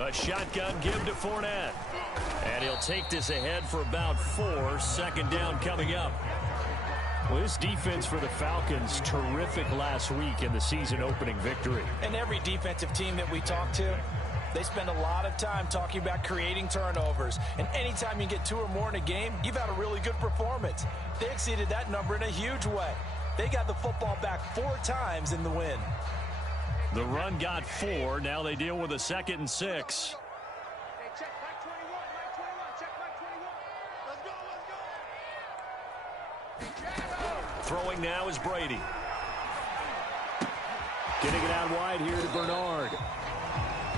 A shotgun give to Fournette. And he'll take this ahead for about 4. Second down coming up. Well, this defense for the Falcons, terrific last week in the season-opening victory. And every defensive team that we talk to, they spend a lot of time talking about creating turnovers. And anytime you get 2 or more in a game, you've had a really good performance. They exceeded that number in a huge way. They got the football back 4 times in the win. The run got 4. Now they deal with a 2nd and 6. Throwing now is Brady. Getting it out wide here to Bernard.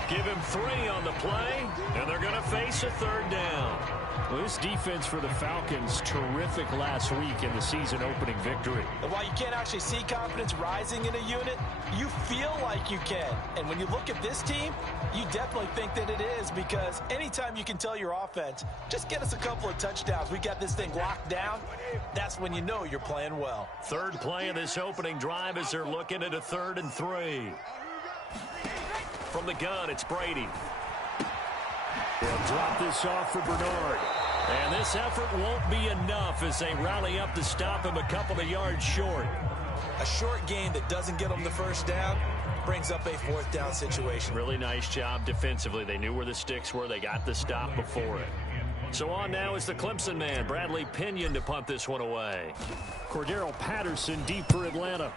Give him 3 on the play, and they're going to face a 3rd down. Well, this defense for the Falcons, terrific last week in the season-opening victory. And while you can't actually see confidence rising in a unit, you feel like you can. And when you look at this team, you definitely think that it is, because anytime you can tell your offense, just get us a couple of touchdowns, we got this thing locked down, that's when you know you're playing well. 3rd play of this opening drive as they're looking at a 3rd and 3. From the gun, it's Brady. They'll drop this off for Bernard. And this effort won't be enough as they rally up to stop him a couple of yards short. A short game that doesn't get them the 1st down brings up a 4th down situation. Really nice job defensively. They knew where the sticks were. They got the stop before it. So on now is the Clemson man, Bradley Pinion, to punt this one away. Cordero Patterson deep for Atlanta.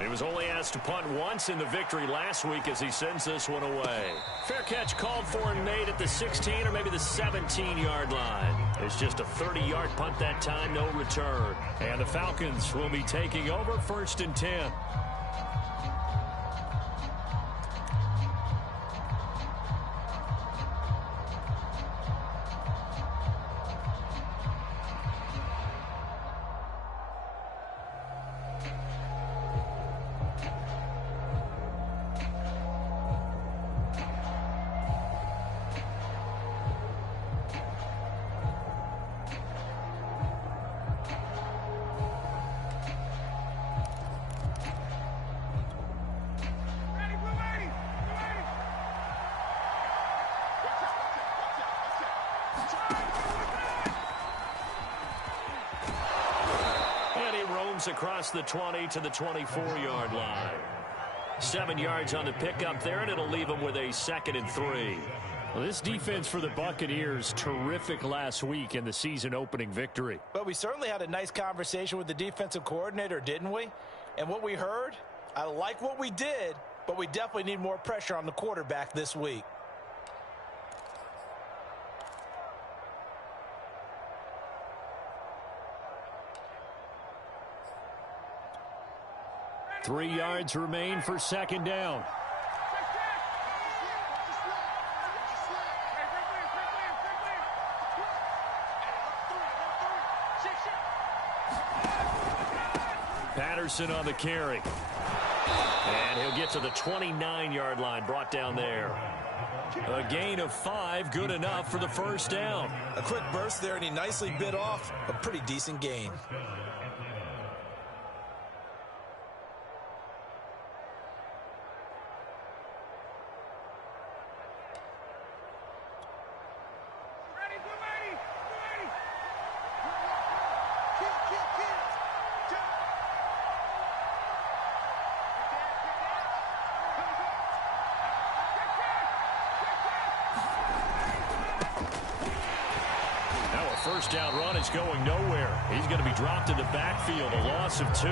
He was only asked to punt once in the victory last week as he sends this one away. Fair catch called for and made at the 16 or maybe the 17-yard line. It's just a 30-yard punt that time, no return. And the Falcons will be taking over 1st and 10. Across the 20 to the 24-yard line. 7 yards on the pickup there, and it'll leave them with a 2nd and 3. Well, this defense for the Buccaneers, terrific last week in the season-opening victory. But we certainly had a nice conversation with the defensive coordinator, didn't we? And what we heard, I like what we did, but we definitely need more pressure on the quarterback this week. Three yards remain for 2nd down. Patterson on the carry. And he'll get to the 29-yard line, brought down there. A gain of 5, good enough for the 1st down. A quick burst there, and he nicely bit off a pretty decent gain. First down run is going nowhere. He's going to be dropped in the backfield, a loss of 2.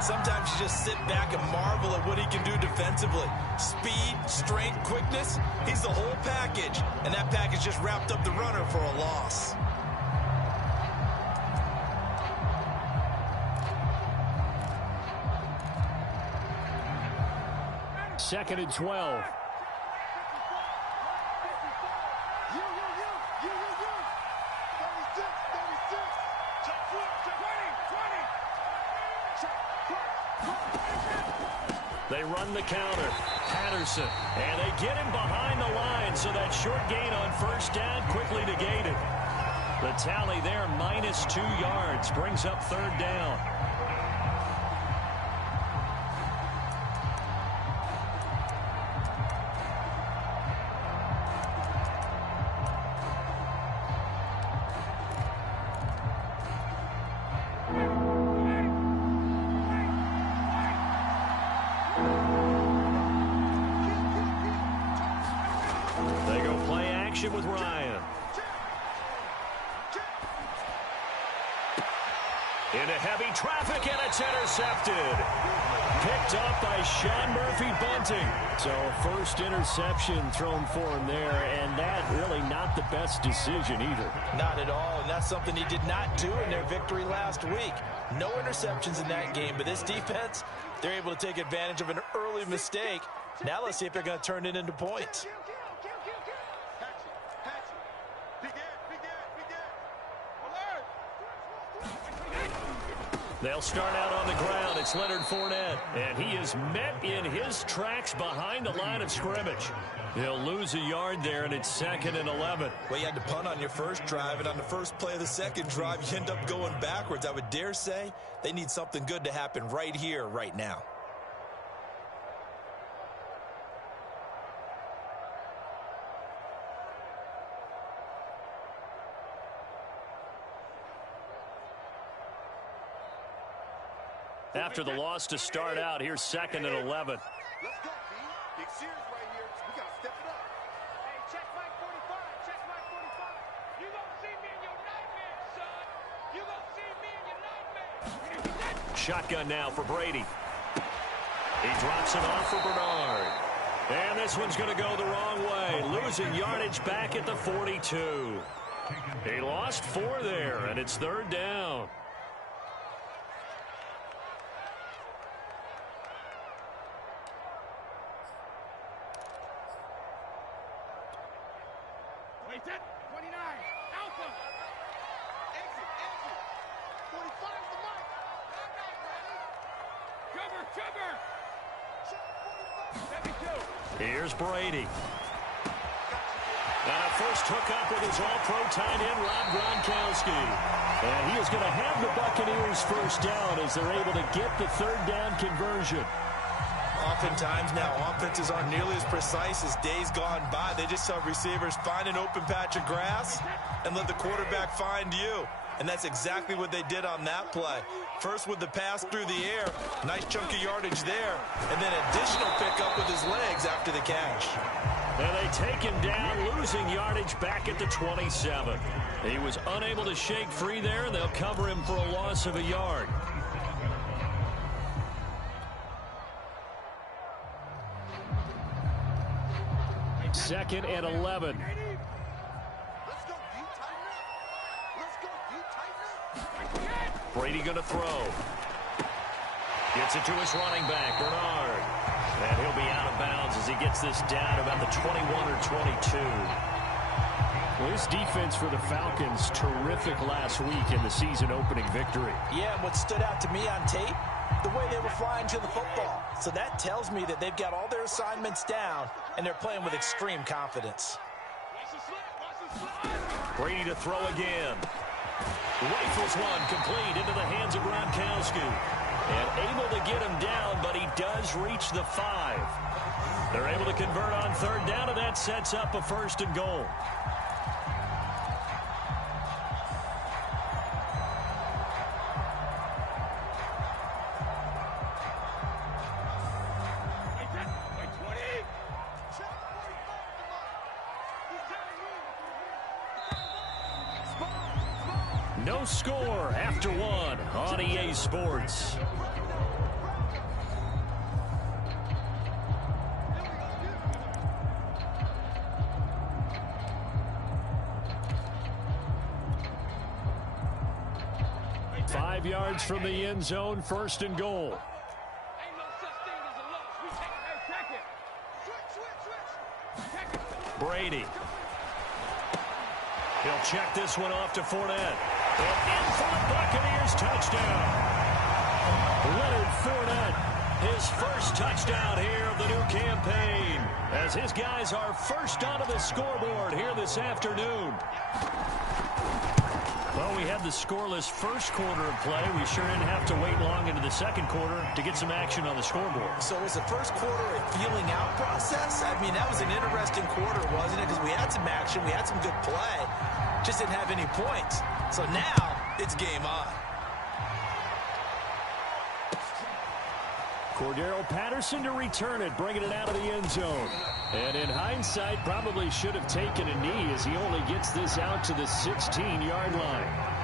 Sometimes you just sit back and marvel at what he can do defensively. Speed, strength, quickness, he's the whole package. And that package just wrapped up the runner for a loss. Second and 12. They run the counter. Patterson. And they get him behind the line, so that short gain on 1st down quickly negated. The tally there, minus 2 yards, brings up 3rd down. interception with Ryan. Into heavy traffic, and it's intercepted. Picked up by Sean Murphy-Bunting. So first interception thrown for him there, and that really not the best decision either. Not at all, and that's something he did not do in their victory last week. No interceptions in that game, but this defense, they're able to take advantage of an early mistake. Now let's see if they're going to turn it into points. They'll start out on the ground. It's Leonard Fournette, and he is met in his tracks behind the line of scrimmage. He'll lose a yard there, and it's 2nd and 11. Well, you had to punt on your first drive, and on the first play of the second drive, you end up going backwards. I would dare say they need something good to happen right here, right now. After the loss to start out, here's 2nd and 11. Let's go, B. Big series right here. We got to step it up. Hey, check Mike 45. Check Mike 45. You gonna see me in your nightmares, son. You gonna see me in your nightmares. Shotgun now for Brady. He drops it off for Bernard. And this one's going to go the wrong way. Losing yardage back at the 42. He lost 4 there, and it's 3rd down. Wait, 29. Alpha. Exit. 45 is the mark. Cover. Check 45. 72. Here's Brady. And a first hookup with his all-pro tight end, Rob Gronkowski. And he is going to have the Buccaneers first down as they're able to get the 3rd down conversion. Oftentimes now, offenses aren't nearly as precise as days gone by. They just saw receivers find an open patch of grass and let the quarterback find you. And that's exactly what they did on that play. First with the pass through the air, nice chunk of yardage there, and then additional pickup with his legs after the catch. And they take him down, losing yardage back at the 27. He was unable to shake free there, and they'll cover him for a loss of a yard. Second and 11. Let's go, B. Tighten up. Let's go, B. Tighten up. Brady going to throw. Gets it to his running back, Bernard. And he'll be out of bounds as he gets this down about the 21 or 22. Well, this defense for the Falcons, terrific last week in the season-opening victory. Yeah, and what stood out to me on tape, the way they were flying to the football. So that tells me that they've got all their assignments down, and they're playing with extreme confidence. Brady to throw again. Rifles one complete into the hands of Gronkowski. And able to get him down, but he does reach the 5. They're able to convert on 3rd down, and that sets up a 1st and goal. No score after 1 on EA Sports. Five yards from the end zone, 1st and goal. Ain't no such thing as a loss. We take it. Switch. Brady. He'll check this one off to Fournette. And in for the Buccaneers touchdown. Leonard Fournette, his first touchdown here of the new campaign, as his guys are first onto the scoreboard here this afternoon. Well, we had the scoreless first quarter of play. We sure didn't have to wait long into the second quarter to get some action on the scoreboard. So was the first quarter a feeling out process? I mean, that was an interesting quarter, wasn't it? Because we had some action, we had some good play, just didn't have any points. So now it's game on. Cordero Patterson to return it, bringing it out of the end zone. And in hindsight, probably should have taken a knee as he only gets this out to the 16-yard line.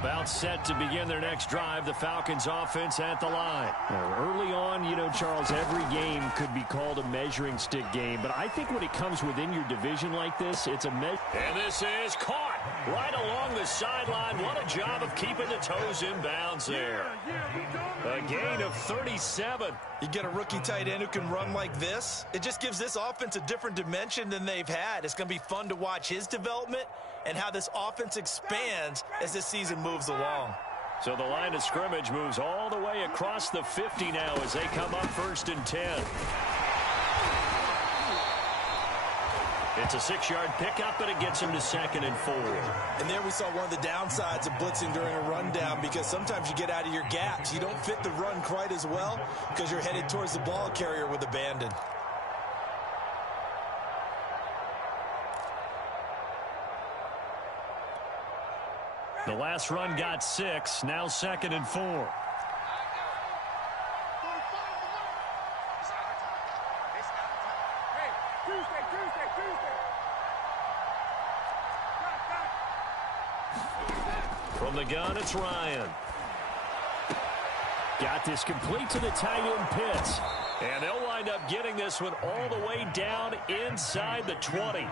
About set to begin their next drive, the Falcons offense at the line. Early on, you know, Charles, every game could be called a measuring stick game, but I think when it comes within your division like this, it's a measure. And this is caught right along the sideline. What a job of keeping the toes in bounds there. A gain of 37. You get a rookie tight end who can run like this, it just gives this offense a different dimension than they've had. It's going to be fun to watch his development and how this offense expands as this season moves along. So the line of scrimmage moves all the way across the 50 now as they come up 1st and 10. It's a 6-yard pickup, and it gets him to 2nd and 4. And there we saw one of the downsides of blitzing during a rundown, because sometimes you get out of your gaps. You don't fit the run quite as well because you're headed towards the ball carrier with abandon. The last run got 6, now 2nd and 4. From the gun, it's Ryan. Got this complete to the tight end Pitts. And they'll wind up getting this one all the way down inside the 20.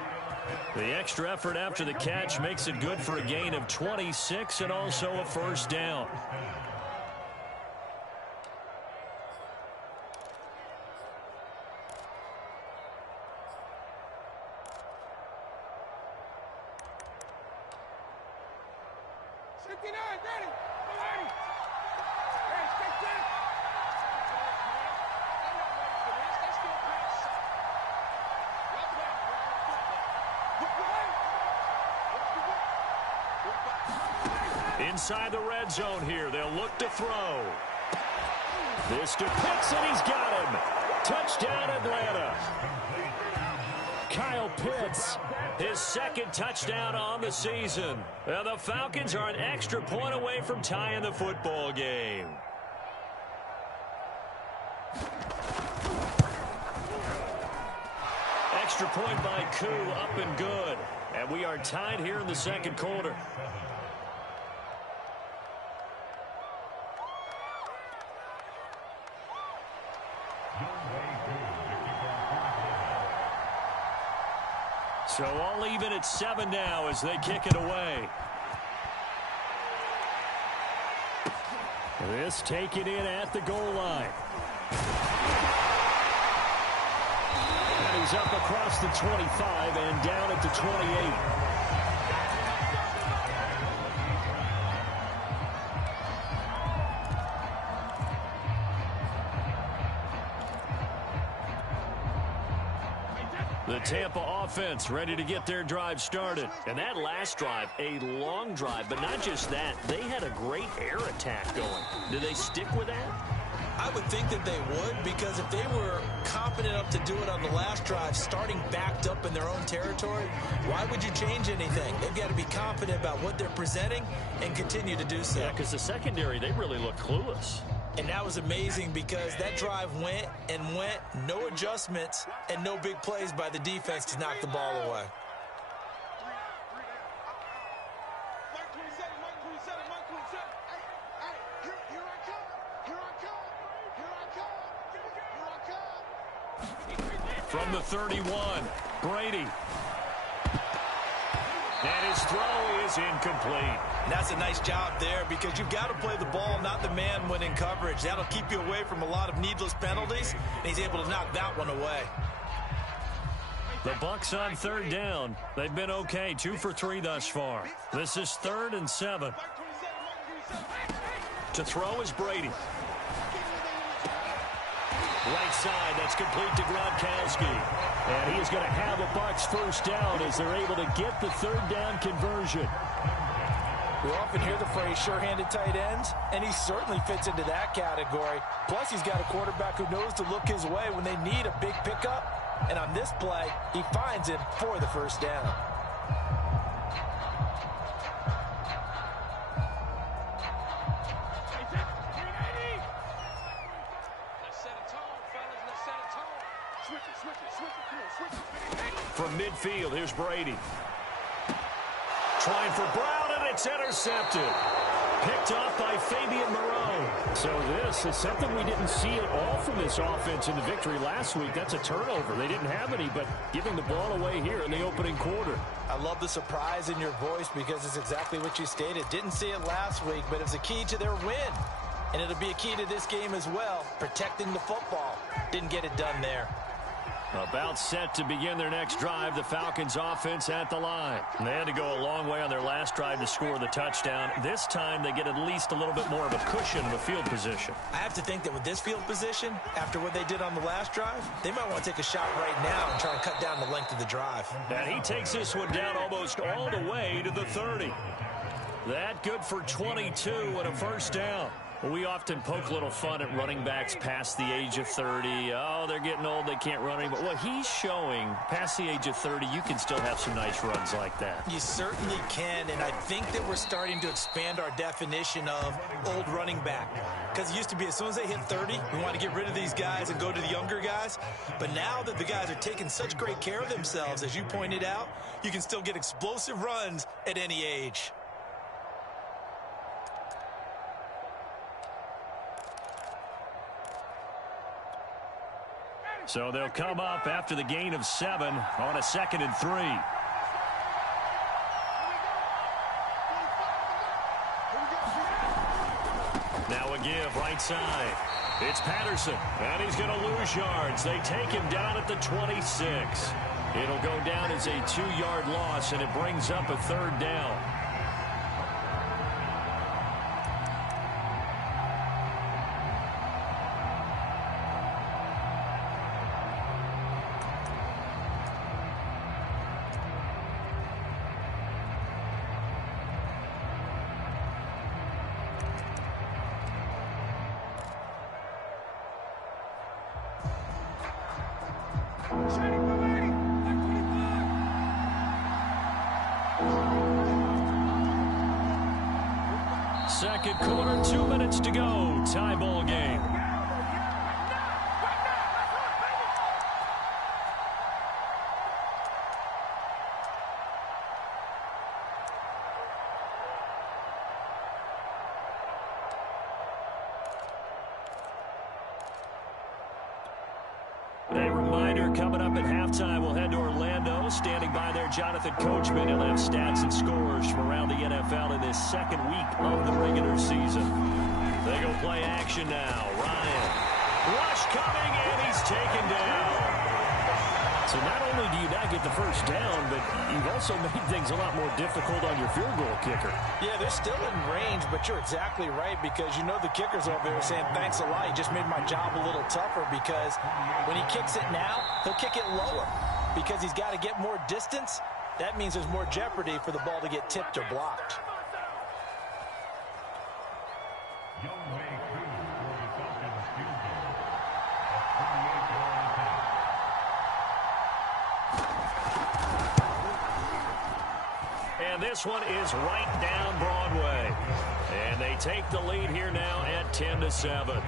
The extra effort after the catch makes it good for a gain of 26 and also a 1st down. Inside the red zone here, they'll look to throw. This to Pitts, and he's got him. Touchdown, Atlanta. Kyle Pitts, his 2nd touchdown on the season. And the Falcons are an extra point away from tying the football game. Extra point by Koo, up and good. And we are tied here in the 2nd quarter. So all even at 7 now as they kick it away. This taken in at the goal line. And he's up across the 25 and down at the 28. The Tampa offense ready to get their drive started. And that last drive, a long drive, but not just that. They had a great air attack going. Do they stick with that? I would think that they would, because if they were confident enough to do it on the last drive, starting backed up in their own territory, why would you change anything? They've got to be confident about what they're presenting and continue to do so. Yeah, because the secondary, they really look clueless. And that was amazing because that drive went and went, no adjustments, and no big plays by the defense to knock the ball away. From the 31, Brady. And his throw is incomplete. And that's a nice job there because you've got to play the ball, not the man when in coverage. That'll keep you away from a lot of needless penalties, and he's able to knock that one away. The Bucs on 3rd down. They've been okay, 2 for 3 thus far. This is 3rd and 7. To throw is Brady. Right side, that's complete to Gronkowski. And he is going to have a Bucs 1st down as they're able to get the 3rd down conversion. We often hear the phrase sure-handed tight ends, and he certainly fits into that category. Plus, he's got a quarterback who knows to look his way when they need a big pickup. And on this play, he finds him for the first down. From midfield, here's Brady. Trying for Brown, and it's intercepted. Picked off by Fabian Moreau. So this is something we didn't see at all from this offense in the victory last week. That's a turnover. They didn't have any, but giving the ball away here in the opening quarter. I love the surprise in your voice because it's exactly what you stated. Didn't see it last week, but it was a key to their win. And it'll be a key to this game as well, protecting the football. Didn't get it done there. About set to begin their next drive, the Falcons offense at the line. And they had to go a long way on their last drive to score the touchdown. This time they get at least a little bit more of a cushion of a field position. I have to think that with this field position, after what they did on the last drive, they might want to take a shot right now and try and cut down the length of the drive. And he takes this one down almost all the way to the 30. That good for 22 and a first down. We often poke a little fun at running backs past the age of 30. Oh, they're getting old, they can't run anymore. Well, he's showing past the age of 30, you can still have some nice runs like that. You certainly can, and I think that we're starting to expand our definition of old running back. Because it used to be as soon as they hit 30, we want to get rid of these guys and go to the younger guys. But now that the guys are taking such great care of themselves, as you pointed out, you can still get explosive runs at any age. So they'll come up after the gain of 7 on a 2nd and 3. Now a give right side. It's Patterson, and he's going to lose yards. They take him down at the 26. It'll go down as a 2-yard loss, and it brings up a 3rd down. Second quarter, 2 minutes to go. Tie ball game. A reminder, coming up at halftime, we'll head to Orlando. Standing by there, Jonathan Coachman. He'll have stats and scores from around the NFL in this second week of the regular season. They go play action now. Ryan. Rush coming, and he's taken down. So not only do you not get the first down, but you've also made things a lot more difficult on your field goal kicker. Yeah, they're still in range, but you're exactly right because you know the kicker's over there saying, thanks a lot. You just made my job a little tougher because when he kicks it now, he'll kick it lower because he's got to get more distance. That means there's more jeopardy for the ball to get tipped or blocked. And this one is right down Broadway. And they take the lead here now at 10-7.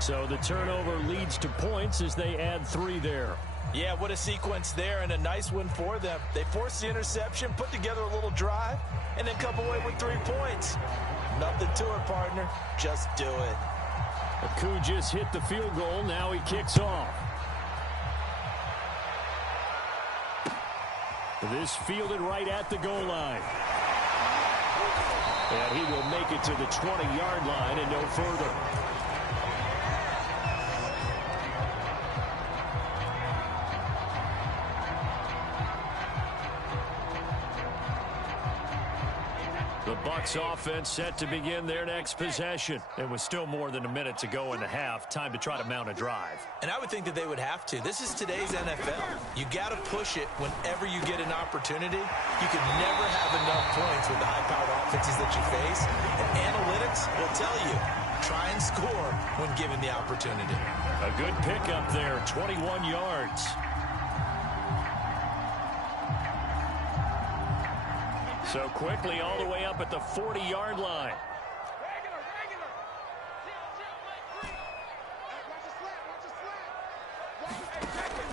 So the turnover leads to points as they add 3 there. Yeah, what a sequence there and a nice win for them. They forced the interception, put together a little drive, and then come away with 3 points. Nothing to it, partner. Just do it. Aku just hit the field goal. Now he kicks off. This fielded right at the goal line. And he will make it to the 20-yard line and no further. The Bucs offense set to begin their next possession. And with still more than a minute to go in the half, time to try to mount a drive. And I would think that they would have to. This is today's NFL. You got to push it whenever you get an opportunity. You can never have enough points with the high-powered offenses that you face. And analytics will tell you, try and score when given the opportunity. A good pickup there, 21 yards. So quickly all the way up at the 40-yard line.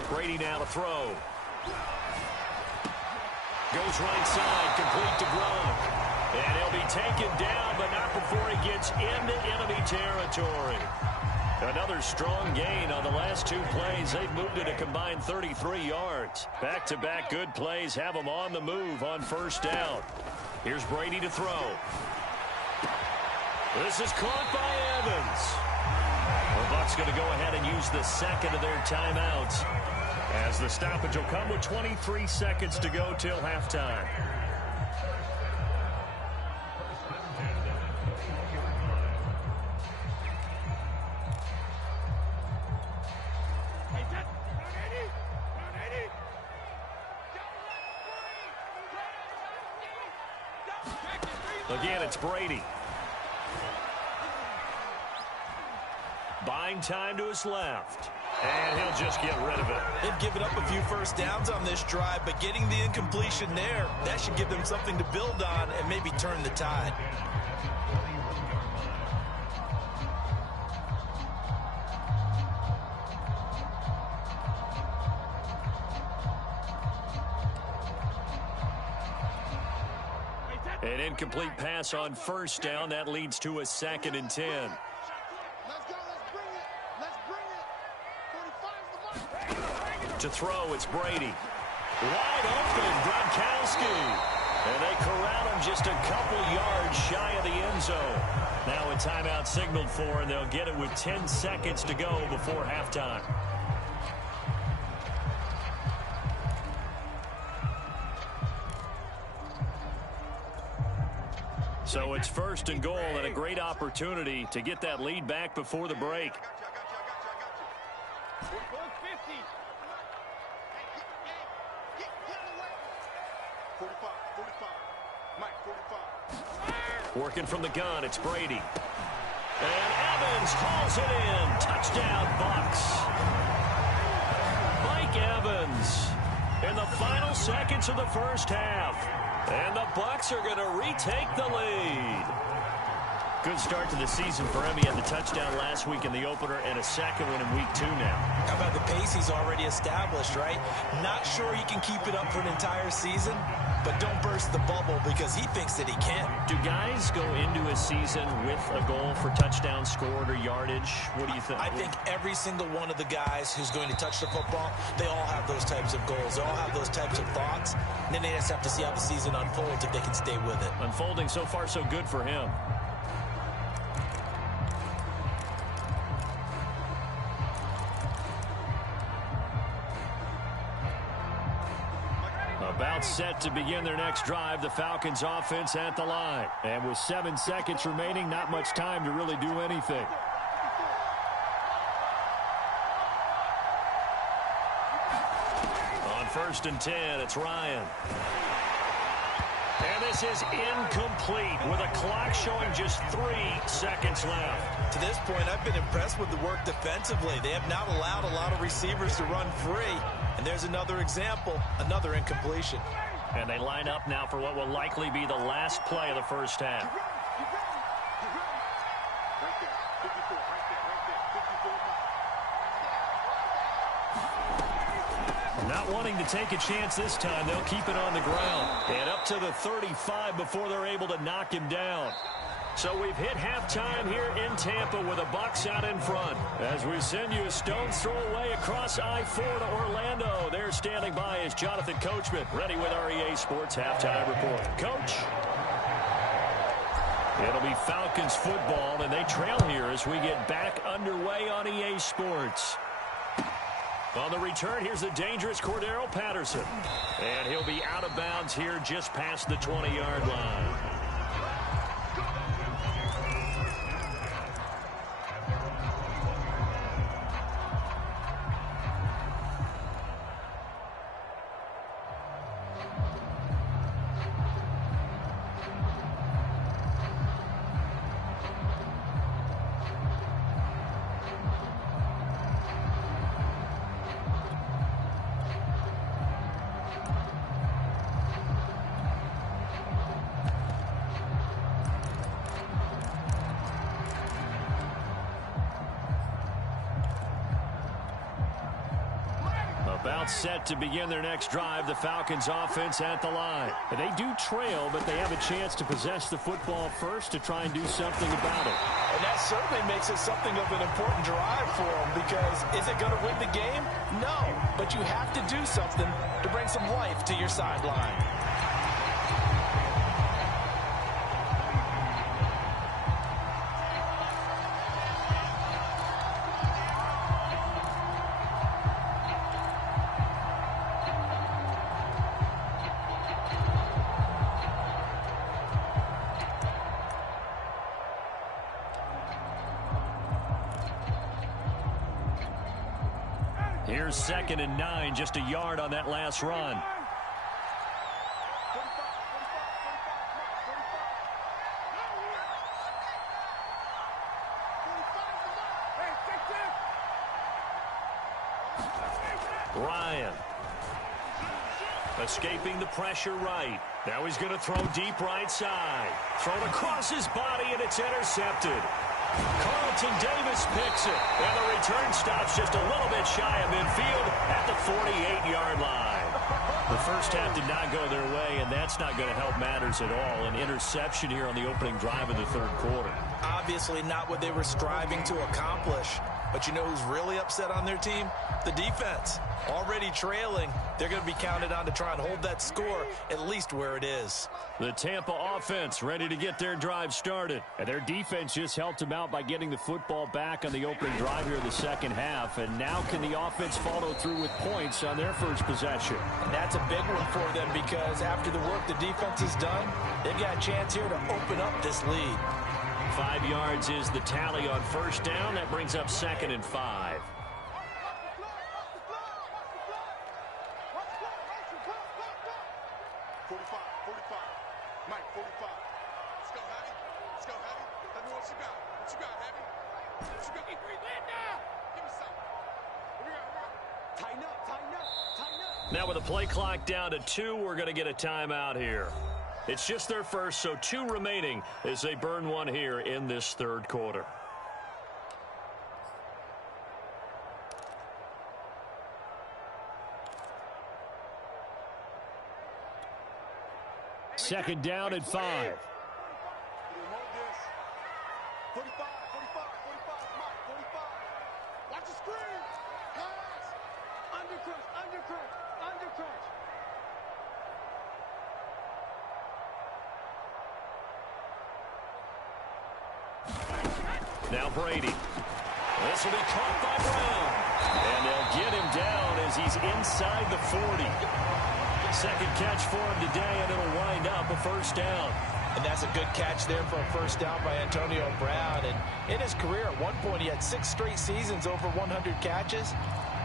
Brady now to throw. Goes right side, complete to Gronk. And he'll be taken down, but not before he gets into enemy territory. Another strong gain on the last two plays. They've moved it a combined 33 yards. Back-to-back good plays have them on the move on first down. Here's Brady to throw. This is caught by Evans. The Bucs going to go ahead and use the second of their timeouts, as the stoppage will come with 23 seconds to go till halftime. Again, it's Brady. Buying time to his left. And he'll just get rid of it. They've given up a few first downs on this drive, but getting the incompletion there, that should give them something to build on and maybe turn the tide. An incomplete pass on first down. That leads to a 2nd and 10. Let's go. Let's bring it. Let's bring it. 45's the mark. To throw, it's Brady. Wide open, Gronkowski. And they corral him just a couple yards shy of the end zone. Now a timeout signaled for, and they'll get it with 10 seconds to go before halftime. So it's 1st and goal, and a great opportunity to get that lead back before the break. Working from the gun, it's Brady. And Evans hauls it in. Touchdown, Bucs. Mike Evans in the final seconds of the first half. And the Bucs are going to retake the lead. Good start to the season for him. He had the touchdown last week in the opener and a second one in week 2 now. How about the pace he's already established, right? Not sure he can keep it up for an entire season, but don't burst the bubble because he thinks that he can. Do guys go into a season with a goal for touchdown scored or yardage? What do you think? I think every single one of the guys who's going to touch the football, they all have those types of goals. They all have those types of thoughts. And then they just have to see how the season unfolds if they can stay with it. Unfolding so far so good for him. About set to begin their next drive, the Falcons offense at the line. And with 7 seconds remaining, not much time to really do anything. On 1st and 10, it's Ryan. And this is incomplete with a clock showing just 3 seconds left. To this point, I've been impressed with the work defensively. They have not allowed a lot of receivers to run free. And there's another example, another incompletion. And they line up now for what will likely be the last play of the first half. Not wanting to take a chance this time, they'll keep it on the ground. And up to the 35 before they're able to knock him down. So we've hit halftime here in Tampa with the Bucs out in front. As we send you a stone's throw away across I-4 to Orlando. There standing by is Jonathan Coachman, ready with our EA Sports Halftime Report. Coach? It'll be Falcons football, and they trail here as we get back underway on EA Sports. On the return, here's the dangerous Cordarrelle Patterson. And he'll be out of bounds here just past the 20-yard line. About set to begin their next drive, the Falcons offense at the line. They do trail, but they have a chance to possess the football first to try and do something about it. And that certainly makes it something of an important drive for them, because is it going to win the game? No, but you have to do something to bring some life to your sideline. Here's 2nd and 9, just a yard on that last run. Ryan. Escaping the pressure right. Now he's going to throw deep right side. Thrown across his body, and it's intercepted. Carlton Davis picks it, and the return stops just a little bit shy of midfield at the 48-yard line. The first half did not go their way, and that's not going to help matters at all. An interception here on the opening drive of the third quarter. Obviously not what they were striving to accomplish. But you know who's really upset on their team? The defense. Already trailing, they're going to be counted on to try and hold that score at least where it is. The Tampa offense ready to get their drive started. And their defense just helped them out by getting the football back on the opening drive here in the second half. And now can the offense follow through with points on their first possession? And that's a big one for them, because after the work the defense has done, they've got a chance here to open up this lead. 5 yards is the tally on first down. That brings up 2nd and 5. Now with the play clock down to 2, we're going to get a timeout here. It's just their first, so 2 remaining as they burn one here in this third quarter. Second down and 5. 45, 45, 45, 45. Watch the screen. Pass. Undercrunch. Now Brady. This will be caught by Brown. And they'll get him down as he's inside the 40. Second catch for him today, and it'll wind up a first down. And that's a good catch there for a first down by Antonio Brown. And in his career, at one point, he had 6 straight seasons over 100 catches.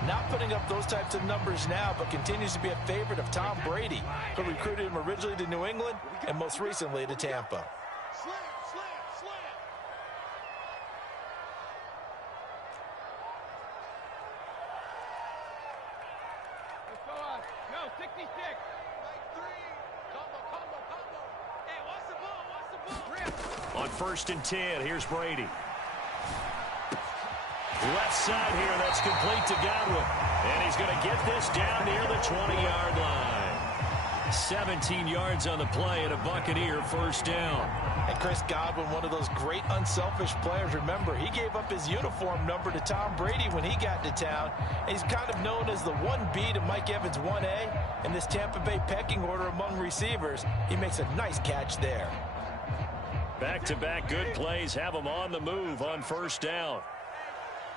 Not putting up those types of numbers now, but continues to be a favorite of Tom Brady, who recruited him originally to New England and most recently to Tampa. Slam. Let's go on. No, 66. Like 3. Combo. Hey, what's the ball? On 1st and 10, here's Brady. Left side here, that's complete to Godwin. And he's going to get this down near the 20-yard line. 17 yards on the play and a Buccaneer first down. And Chris Godwin, one of those great unselfish players. Remember, he gave up his uniform number to Tom Brady when he got to town. And he's kind of known as the 1B to Mike Evans' 1A. In this Tampa Bay pecking order among receivers, he makes a nice catch there. Back-to-back good plays have him on the move on first down.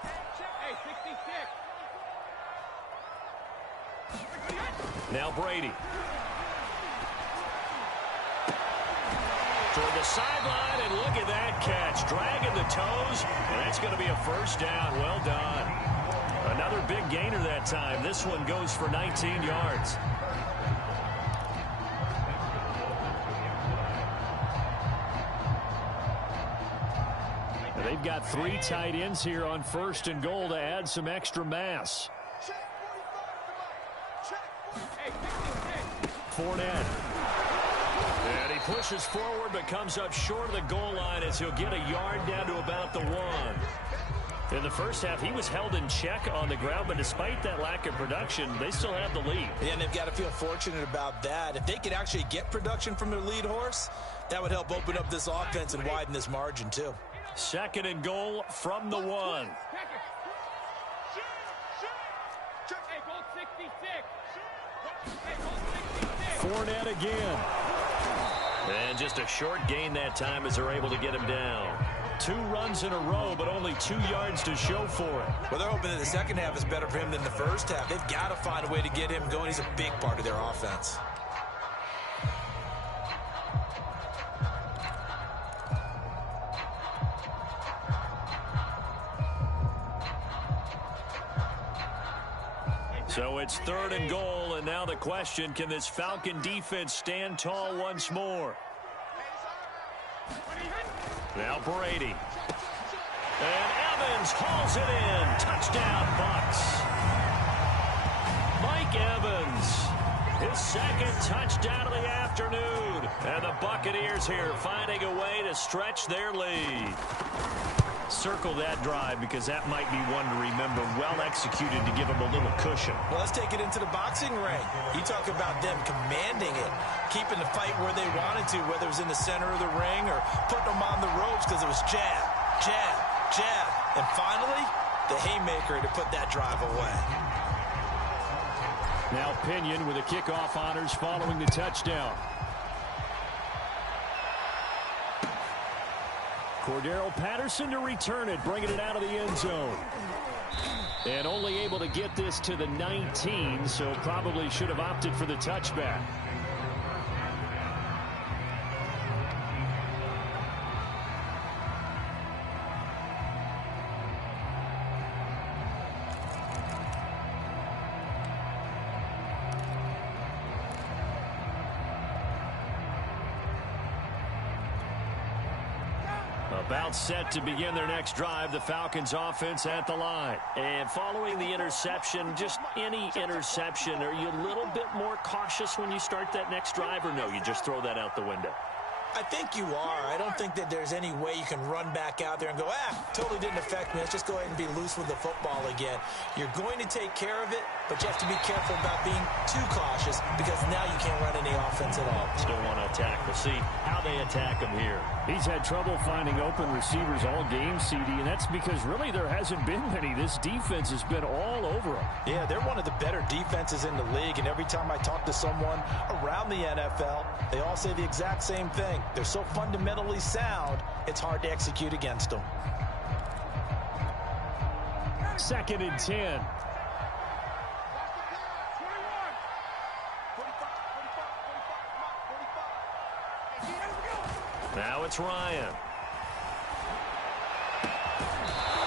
Hey, 66. Now Brady. Toward the sideline, and look at that catch. Dragging the toes, and that's going to be a first down. Well done. Another big gainer that time. This one goes for 19 yards. They've got 3 tight ends here on 1st and goal to add some extra mass. Fournette. And he pushes forward but comes up short of the goal line as he'll get a yard down to about the 1. In the first half, he was held in check on the ground, but despite that lack of production, they still have the lead. Yeah, and they've got to feel fortunate about that. If they could actually get production from their lead horse, that would help open up this offense and widen this margin, too. 2nd and goal from the 1. Fournette again. And just a short gain that time as they're able to get him down. 2 runs in a row, but only 2 yards to show for it. Well, they're hoping that the second half is better for him than the first half. They've got to find a way to get him going. He's a big part of their offense. So it's 3rd and goal, and now the question, can this Falcon defense stand tall once more? Now Brady. And Evans hauls it in. Touchdown, Bucs. Mike Evans, his 2nd touchdown of the afternoon. And the Buccaneers here finding a way to stretch their lead. Circle that drive because that might be one to remember. Well executed to give them a little cushion. Well, let's take it into the boxing ring. You talk about them commanding it, keeping the fight where they wanted to, whether it was in the center of the ring or putting them on the ropes because it was jab, jab, jab. And finally, the haymaker to put that drive away. Now Pinion with the kickoff honors following the touchdown. Cordero Patterson to return it, bringing it out of the end zone. And only able to get this to the 19, so probably should have opted for the touchback. About set to begin their next drive, the Falcons offense at the line. And following the interception, just any interception, are you a little bit more cautious when you start that next drive, or no, you just throw that out the window? I think you are. I don't think that there's any way you can run back out there and go, totally didn't affect me. Let's just go ahead and be loose with the football again. You're going to take care of it, but you have to be careful about being too cautious because now you can't run any offense at all. Still want to attack. We'll see how they attack him here. He's had trouble finding open receivers all game, CD, and that's because really there hasn't been many. This defense has been all over him. Yeah, they're one of the better defenses in the league, and every time I talk to someone around the NFL, they all say the exact same thing. They're so fundamentally sound, it's hard to execute against them. 2nd and 10. Now it's Ryan.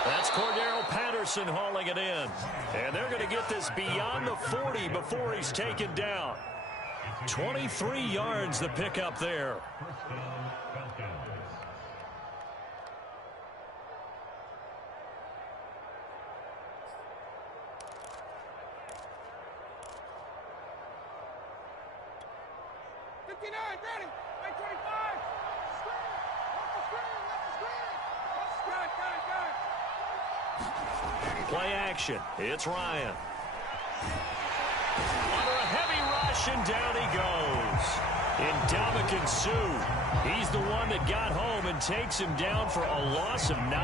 That's Cordero Patterson hauling it in. And they're going to get this beyond the 40 before he's taken down. 23 yards the pickup there. Play action. It's Ryan. Under a heavy rush, and down he goes. Ndamukong Suh. He's the one that got home and takes him down for a loss of 9.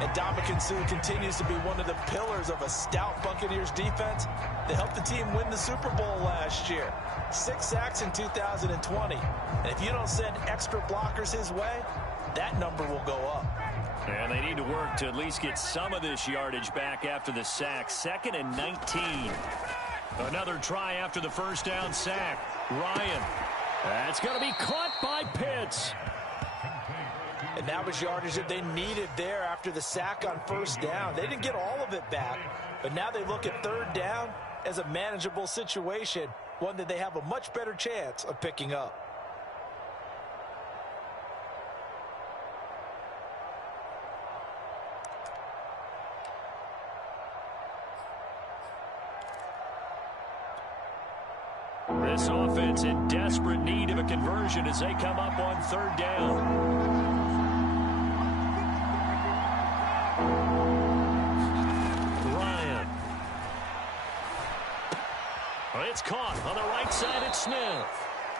And Ndamukong Suh continues to be one of the pillars of a stout Buccaneers defense. They helped the team win the Super Bowl last year. 6 sacks in 2020. And if you don't send extra blockers his way, that number will go up. And they need to work to at least get some of this yardage back after the sack. 2nd and 19. Another try after the first down sack. Ryan. That's going to be caught by Pitts. And that was yardage that they needed there after the sack on first down. They didn't get all of it back, but now they look at 3rd down as a manageable situation, one that they have a much better chance of picking up. This offense in desperate need of a conversion as they come up on 3rd down. It's caught on the right side. It's Smith.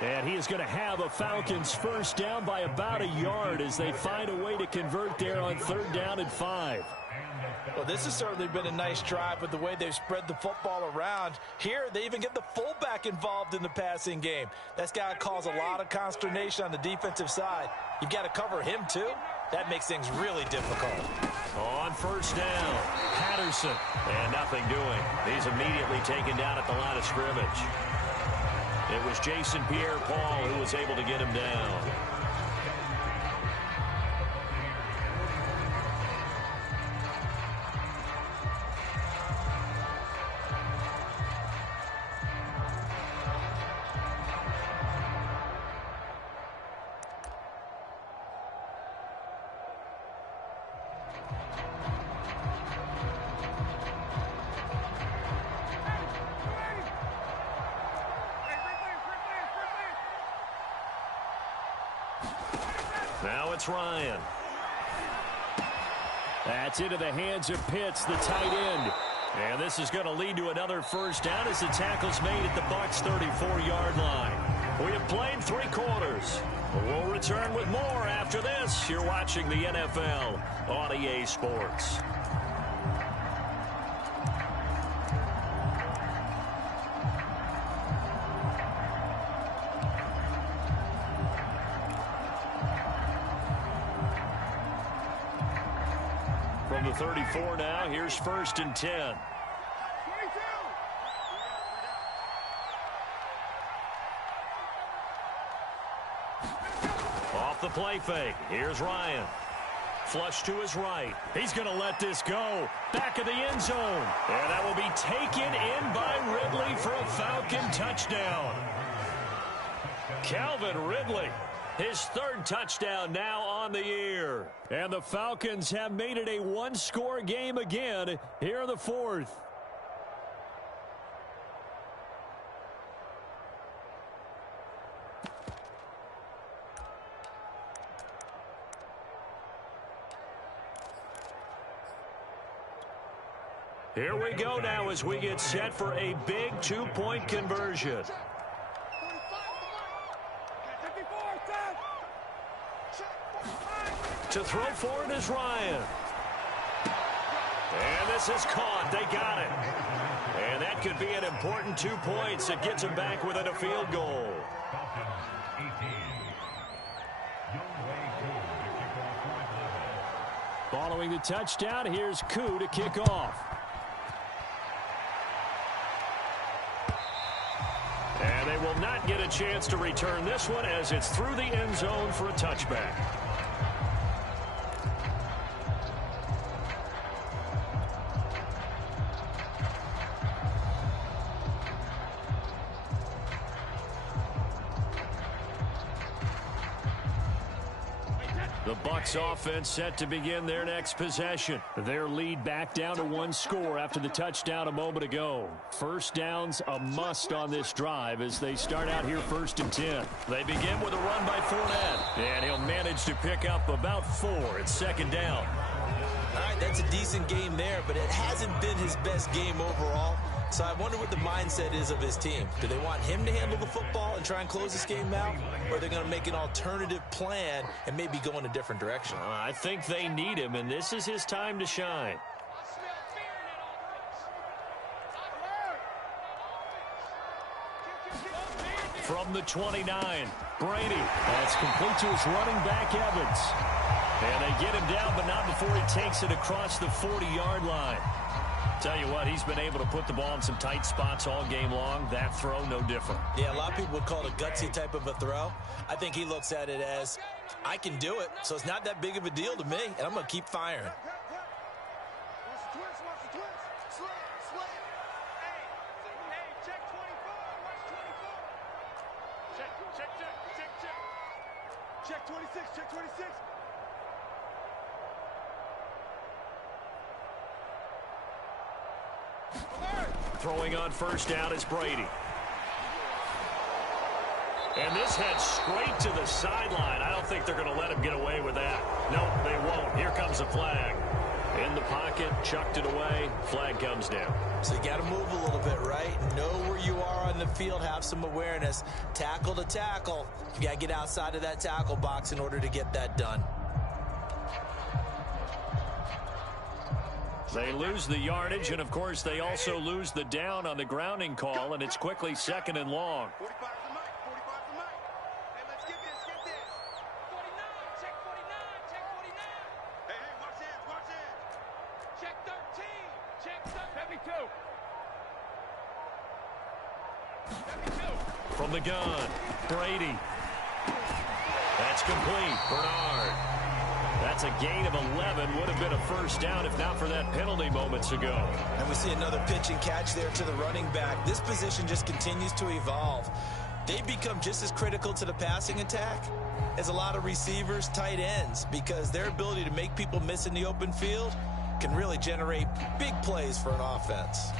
And he is going to have a Falcons first down by about a yard as they find a way to convert there on 3rd down and 5. Well, this has certainly been a nice drive with the way they've spread the football around. Here, they even get the fullback involved in the passing game. That's got to cause a lot of consternation on the defensive side. You've got to cover him, too. That makes things really difficult. On 1st down, Patterson. And nothing doing. He's immediately taken down at the line of scrimmage. It was Jason Pierre-Paul who was able to get him down. Now it's Ryan. That's into the hands of Pitts, the tight end. And this is going to lead to another first down as the tackle's made at the Bucs' 34-yard line. We have played 3 quarters. We'll return with more after this. You're watching the NFL on EA Sports. From the 34 now, here's 1st and 10. Off the play fake. Here's Ryan. Flush to his right. He's going to let this go. Back of the end zone. And that will be taken in by Ridley for a Falcon touchdown. Calvin Ridley. His 3rd touchdown now on the year. And the Falcons have made it a 1-score game again here in the 4th. Here we go now as we get set for a big 2-point conversion. To throw for it is Ryan. And this is caught. They got it. And that could be an important 2 points. It gets them back within a field goal. Following the touchdown, here's Koo to kick off. And they will not get a chance to return this one as it's through the end zone for a touchback. The Bucs offense set to begin their next possession. Their lead back down to 1 score after the touchdown a moment ago. First down's a must on this drive as they start out here 1st and 10. They begin with a run by Fournette. And he'll manage to pick up about 4. It's 2nd down. All right, that's a decent game there, but it hasn't been his best game overall. So I wonder what the mindset is of his team. Do they want him to handle the football and try and close this game out? Or are they going to make an alternative plan and maybe go in a different direction? I think they need him, and this is his time to shine. From the 29, Brady. That's complete to his running back, Evans. And they get him down, but not before he takes it across the 40-yard line. Tell you what, he's been able to put the ball in some tight spots all game long. That throw, no different. Yeah, a lot of people would call it a gutsy type of a throw. I think he looks at it as, I can do it, so it's not that big of a deal to me, and I'm going to keep firing. Check 26, check 26. Throwing on first down is Brady. And this heads straight to the sideline. I don't think they're going to let him get away with that. No, they won't. Here comes a flag. In the pocket, chucked it away, flag comes down. So you got to move a little bit, right? Know where you are on the field, have some awareness. Tackle to tackle. You got to get outside of that tackle box in order to get that done. They lose the yardage, and of course they also lose the down on the grounding call, and it's quickly 2nd and long. 45's the mic. 45's the mic. Hey, let's get this. 49, check 49, check 49. Hey, watch hands, watch hands. Check 13, check 72. 72. From the gun, Brady. That's complete. Bernard. That's a gain of 11. Would have been a first down if not for that penalty moments ago. And we see another pitch and catch there to the running back. This position just continues to evolve. They've become just as critical to the passing attack as a lot of receivers, tight ends, because their ability to make people miss in the open field can really generate big plays for an offense.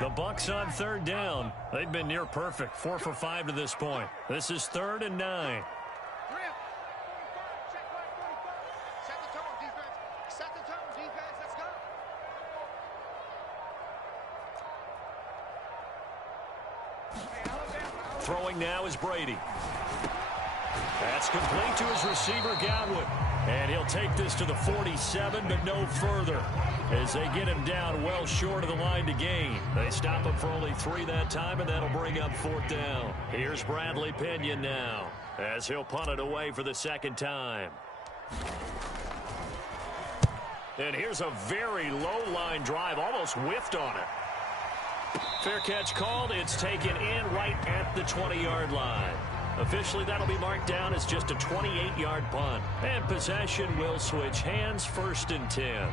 The Bucks on 3rd down. They've been near perfect. 4 for 5 to this point. This is 3rd and 9. Check 45. Set the tone, defense. Set the tone, defense. Let's go. Throwing now is Brady. That's complete to his receiver, Godwin. And he'll take this to the 47, but no further, as they get him down well short of the line to gain. They stop him for only 3 that time, and that'll bring up 4th down. Here's Bradley Pinion now, as he'll punt it away for the 2nd time. And here's a very low-line drive, almost whiffed on it. Fair catch called. It's taken in right at the 20-yard line. Officially, that'll be marked down as just a 28-yard punt. And possession will switch hands, 1st and 10.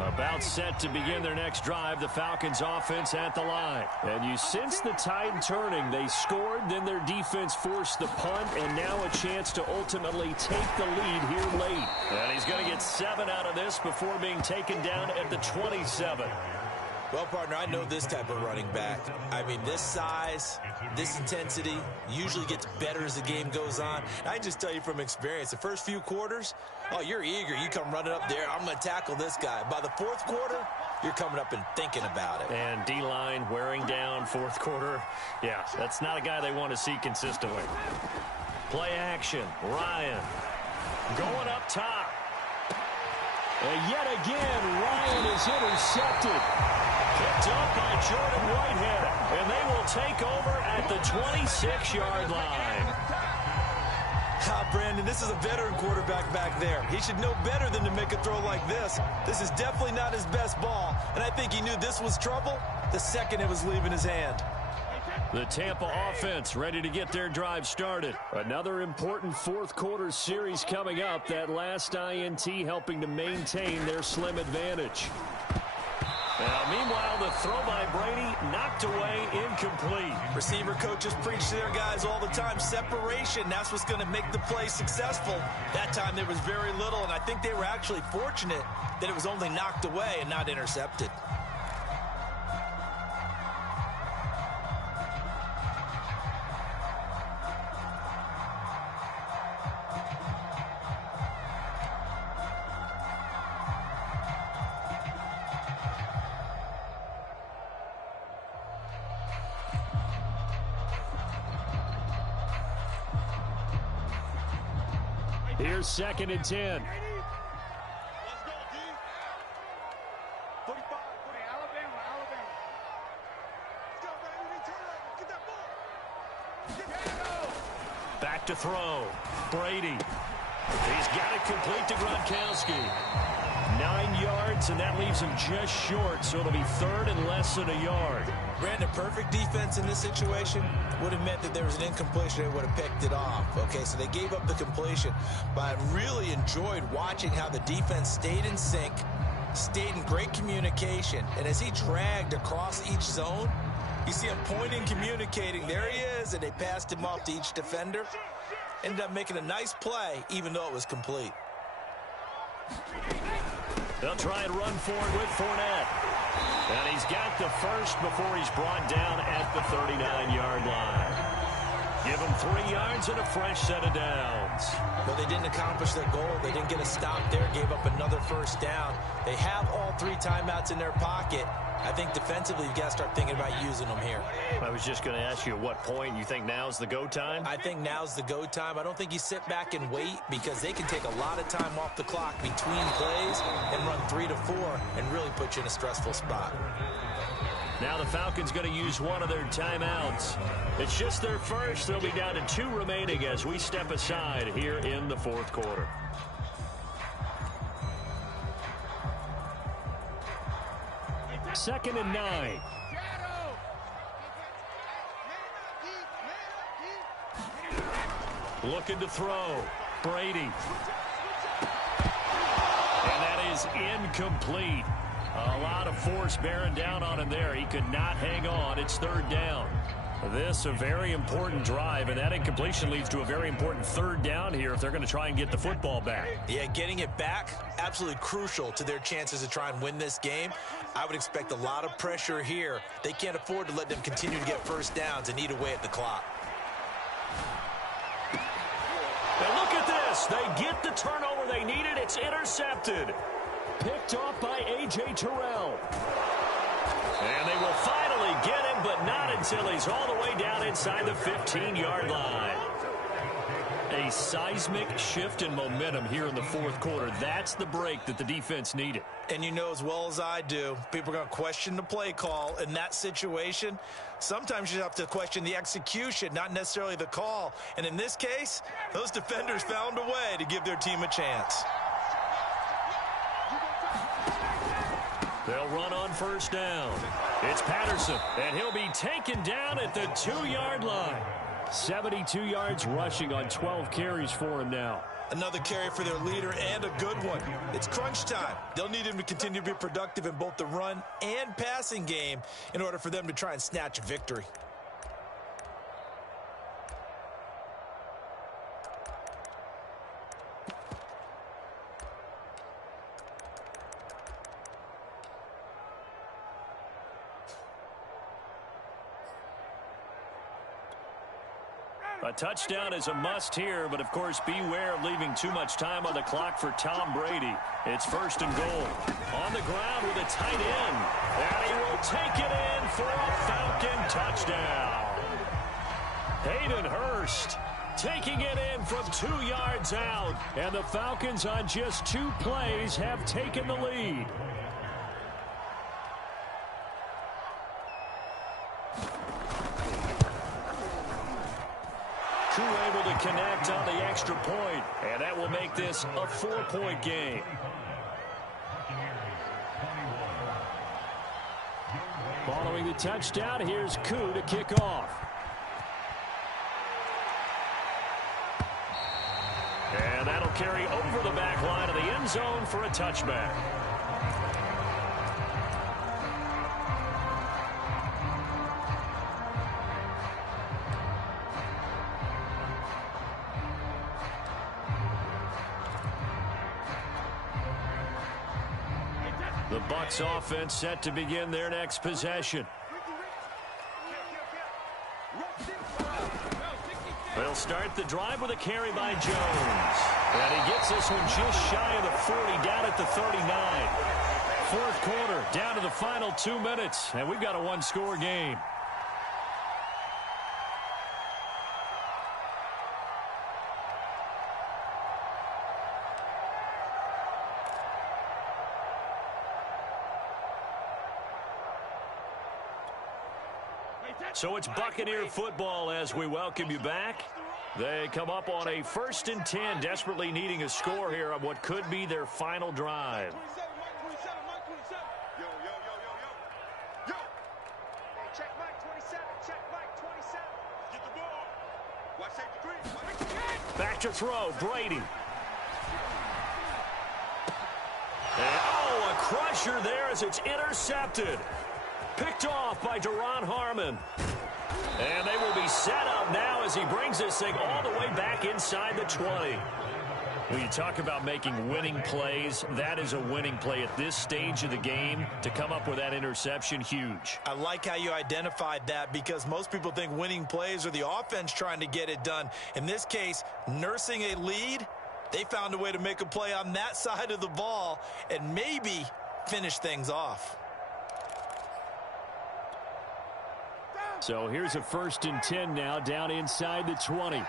About set to begin their next drive, the Falcons offense at the line. And you sense the tide turning. They scored, then their defense forced the punt, and now a chance to ultimately take the lead here late. And he's going to get 7 out of this before being taken down at the 27. Well, partner, I know this type of running back. I mean, this size, this intensity usually gets better as the game goes on. I can just tell you from experience, the first few quarters, oh, you're eager. You come running up there, I'm going to tackle this guy. By the 4th quarter, you're coming up and thinking about it. And D-line wearing down 4th quarter. Yeah, that's not a guy they want to see consistently. Play action. Ryan going up top. And yet again, Ryan is intercepted. Picked up by Jordan Whitehead. And they will take over at the 26-yard line. Brandon, this is a veteran quarterback back there. He should know better than to make a throw like this. This is definitely not his best ball. And I think he knew this was trouble the second it was leaving his hand. The Tampa offense ready to get their drive started. Another important 4th quarter series coming up. That last INT helping to maintain their slim advantage. Now, meanwhile, the throw by Brady knocked away, incomplete. Receiver coaches preach to their guys all the time. Separation, that's what's going to make the play successful. That time there was very little, and I think they were actually fortunate that it was only knocked away and not intercepted. Here's 2nd and 10. Let's go, D. 45. Alabama. Let's go, baby. Turn it over. Get that ball. Back to throw. Brady. He's got it complete to Gronkowski. 9 yards, and that leaves him just short, so it'll be 3rd and less than a yard. Brandon, perfect defense in this situation would have meant that there was an incompletion. They would have picked it off. Okay, so they gave up the completion. But I really enjoyed watching how the defense stayed in sync, stayed in great communication. And as he dragged across each zone, you see him pointing, communicating. There he is, and they passed him off to each defender. Ended up making a nice play, even though it was complete. They'll try and run for it with Fournette. And he's got the first before he's brought down at the 39-yard line. Give him 3 yards and a fresh set of downs. Well, they didn't accomplish their goal. They didn't get a stop there, gave up another first down. They have all 3 timeouts in their pocket. I think defensively, you've got to start thinking about using them here. I was just going to ask you at what point you think now's the go time? I think now's the go time. I don't think you sit back and wait because they can take a lot of time off the clock between plays and run 3 to 4 and really put you in a stressful spot. Now the Falcons going to use one of their timeouts. It's just their first. They'll be down to 2 remaining as we step aside here in the fourth quarter. Second and 9. Looking to throw. Brady. And that is incomplete. A lot of force bearing down on him there. He could not hang on. It's third down. This a very important drive, and that incompletion leads to a very important third down here if they're going to try and get the football back. Yeah, getting it back, absolutely crucial to their chances to try and win this game. I would expect a lot of pressure here. They can't afford to let them continue to get first downs and eat away at the clock. And look at this. They get the turnover they needed. It's intercepted. Picked off by A.J. Terrell. And they will finally get him, but not until he's all the way down inside the 15-yard line. A seismic shift in momentum here in the fourth quarter. That's the break that the defense needed. And you know as well as I do, people are going to question the play call in that situation. Sometimes you have to question the execution, not necessarily the call. And in this case, those defenders found a way to give their team a chance. They'll run on first down. It's Patterson, and he'll be taken down at the 2-yard line. 72 yards rushing on 12 carries for him now. Another carry for their leader and a good one. It's crunch time. They'll need him to continue to be productive in both the run and passing game in order for them to try and snatch a victory. A touchdown is a must here, but of course beware of leaving too much time on the clock for Tom Brady. It's first and goal. On the ground with a tight end. And he will take it in for a Falcon touchdown. Hayden Hurst taking it in from 2 yards out. And the Falcons on just 2 plays have taken the lead. Able to connect on the extra point, and that will make this a 4-point game. Following the touchdown, here's Koo to kick off. And that'll carry over the back line of the end zone for a touchback. The Bucs offense set to begin their next possession. They'll start the drive with a carry by Jones. And he gets this one just shy of the 40, down at the 39. Fourth quarter, down to the final 2 minutes, and we've got a 1-score game. So it's Buccaneer football as we welcome you back. They come up on a 1st and 10, desperately needing a score here on what could be their final drive. Check Mike 27. Check Mike 27. Get the ball. Watch safety 3. Back to throw, Brady. And, oh, a crusher there as it's intercepted. Picked off by Duron Harmon. And they will be set up now as he brings this thing all the way back inside the 20. When you talk about making winning plays, that is a winning play at this stage of the game. To come up with that interception, huge. I like how you identified that because most people think winning plays are the offense trying to get it done. In this case, nursing a lead, they found a way to make a play on that side of the ball and maybe finish things off. So here's a 1st and 10 now, down inside the 20.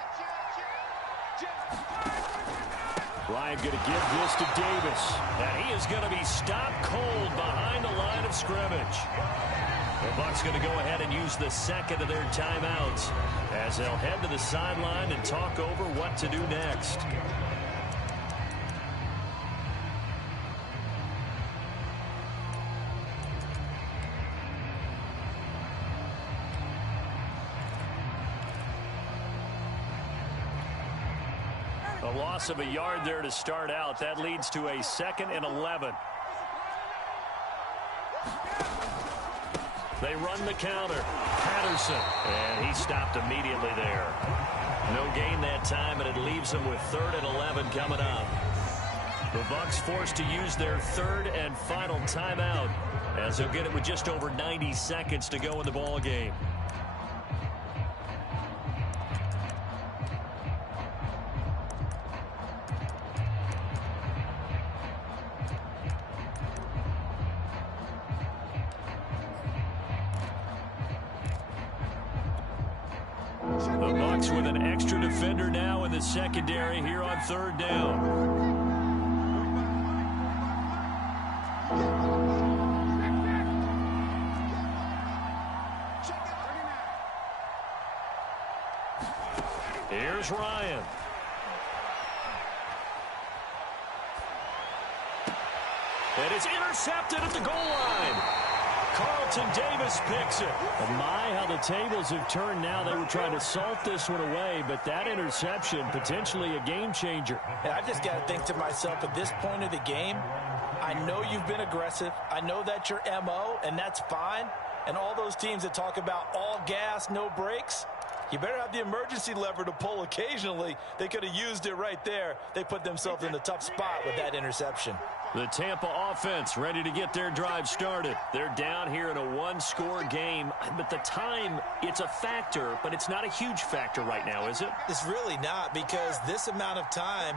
Ryan going to give this to Davis. And he is going to be stopped cold behind the line of scrimmage. The Bucs going to go ahead and use the second of their timeouts as they'll head to the sideline and talk over what to do next. A loss of a yard there to start out. That leads to a 2nd and 11. They run the counter. Patterson. And he stopped immediately there. No gain that time, and it leaves them with 3rd and 11 coming up. The Bucs forced to use their 3rd and final timeout as they'll get it with just over 90 seconds to go in the ball game. The Bucs with an extra defender now in the secondary here on 3rd down. Here's Ryan. And it's intercepted at the goal line. Carlton Davis picks it. And my, how the tables have turned now. They were trying to salt this one away, but that interception, potentially a game changer. And I just got to think to myself, at this point of the game, I know you've been aggressive. I know that's your MO, and that's fine. And all those teams that talk about all gas, no brakes, you better have the emergency lever to pull occasionally. They could have used it right there. They put themselves in a tough spot with that interception. The Tampa offense ready to get their drive started. They're down here in a one-score game. But the time, it's a factor, but it's not a huge factor right now, is it? It's really not, because this amount of time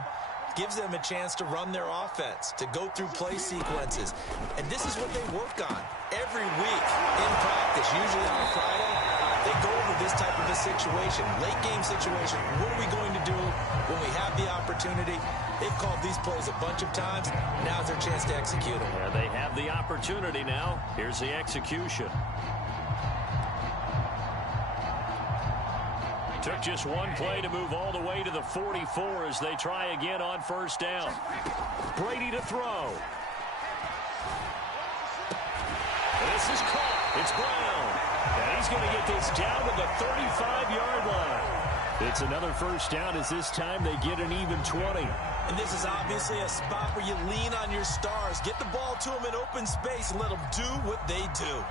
gives them a chance to run their offense, to go through play sequences. And this is what they work on every week in practice, usually on a Friday. They go over this type of a situation, late game situation. What are we going to do when we have the opportunity? They've called these plays a bunch of times. Now's their chance to execute them. Yeah, they have the opportunity now. Here's the execution. Took just one play to move all the way to the 44 as they try again on 1st down. Brady to throw. This is caught. It's Brown. And he's going to get this down to the 35-yard line. It's another 1st down as this time they get an even 20. And this is obviously a spot where you lean on your stars. Get the ball to them in open space and let them do what they do.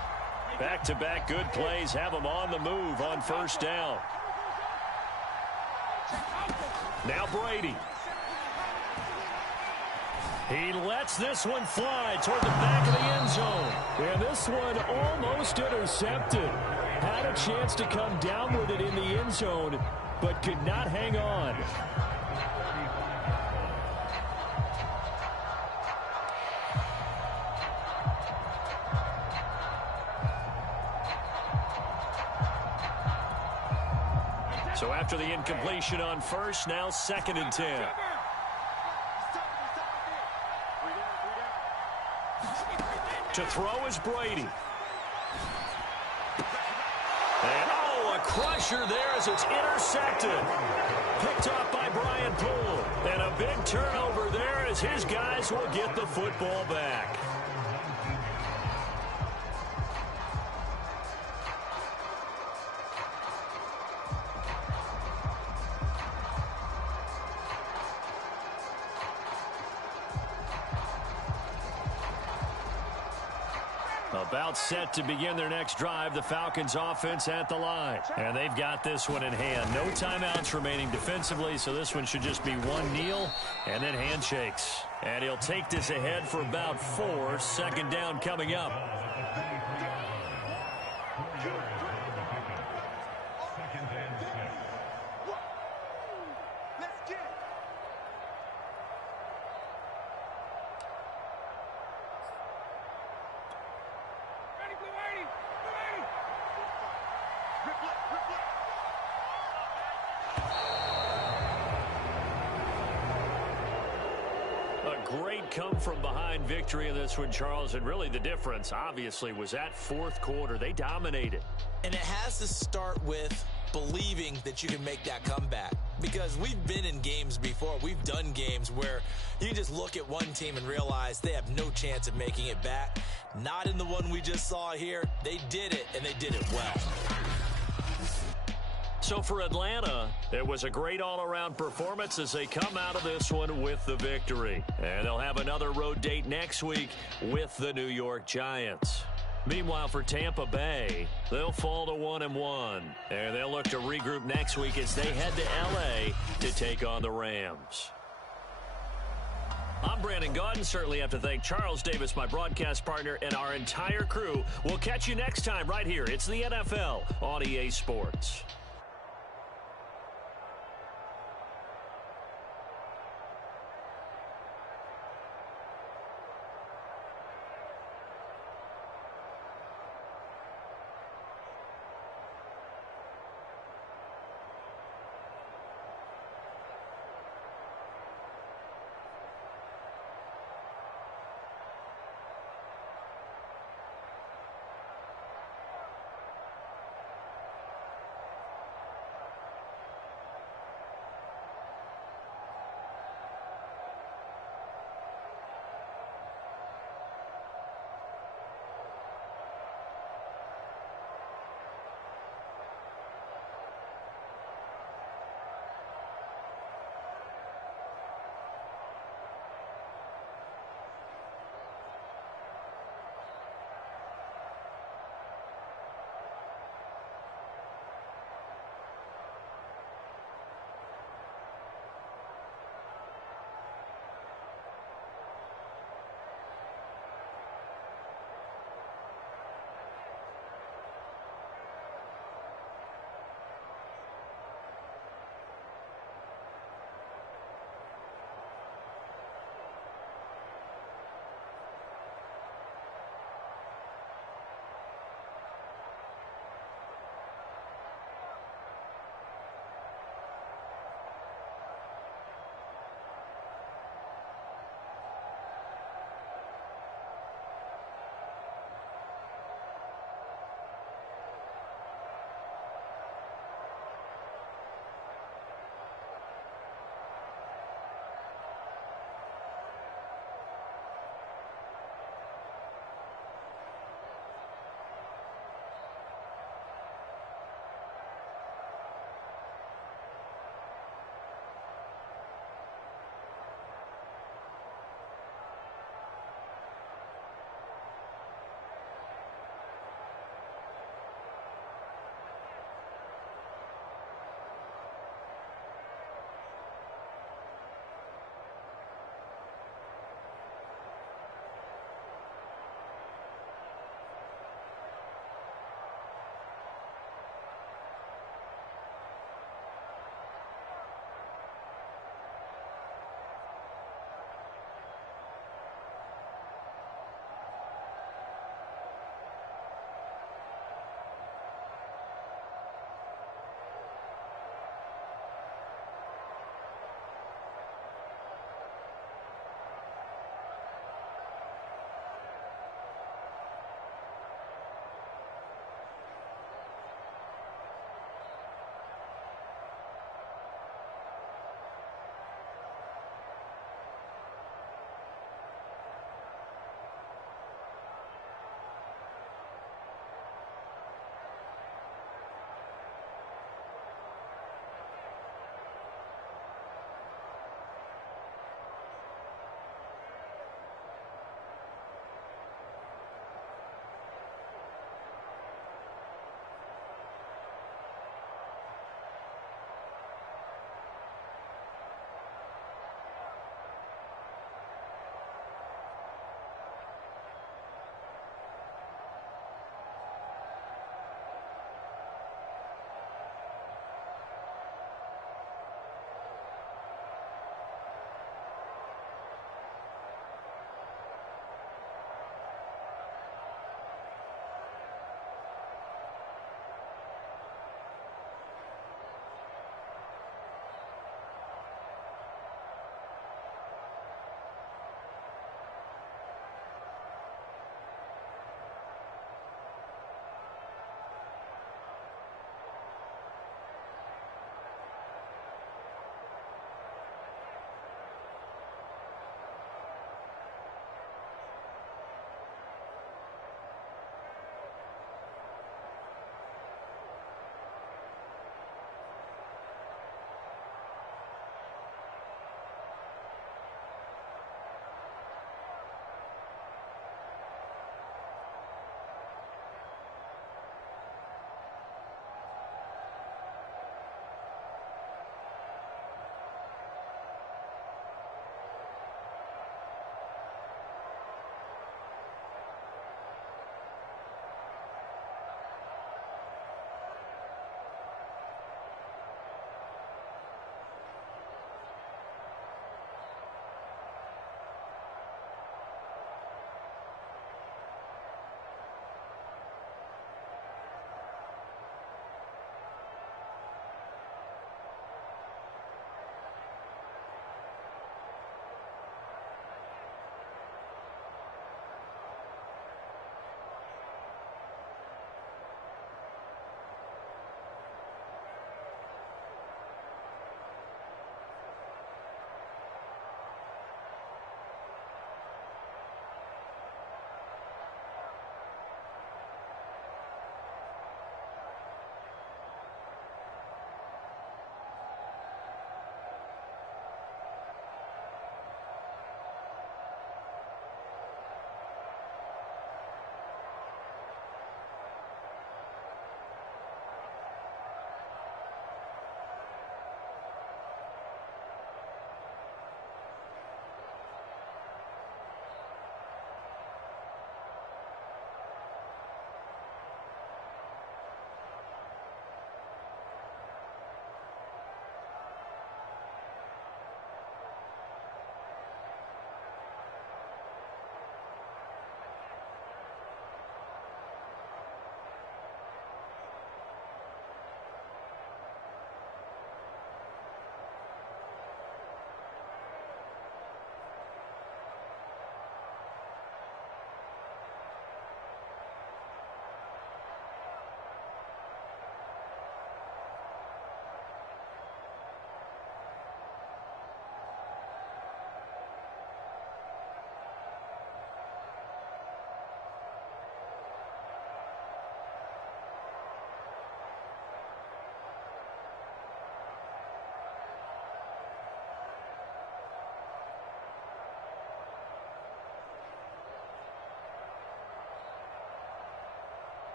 Back-to-back good plays have them on the move on 1st down. Now Brady. He lets this one fly toward the back of the end zone. And this one almost intercepted. Had a chance to come down with it in the end zone, but could not hang on. So after the incompletion on 1st, now 2nd and 10. To throw is Brady. And oh, a crusher there as it's intercepted. Picked off by Brian Poole. And a big turnover there as his guys will get the football back. About set to begin their next drive, the Falcons offense at the line. And they've got this one in hand. No timeouts remaining defensively, so this one should just be one kneel and then handshakes. And he'll take this ahead for about 4. Second down coming up. Great come-from-behind victory in this one, Charles. And really the difference, obviously, was that fourth quarter. They dominated. And it has to start with believing that you can make that comeback. Because we've been in games before. We've done games where you can just look at one team and realize they have no chance of making it back. Not in the one we just saw here. They did it, and they did it well. So for Atlanta, it was a great all-around performance as they come out of this one with the victory. And they'll have another road date next week with the New York Giants. Meanwhile, for Tampa Bay, they'll fall to 1-1. And they'll look to regroup next week as they head to L.A. to take on the Rams. I'm Brandon Gaudin. Certainly have to thank Charles Davis, my broadcast partner, and our entire crew. We'll catch you next time right here. It's the NFL on EA Sports.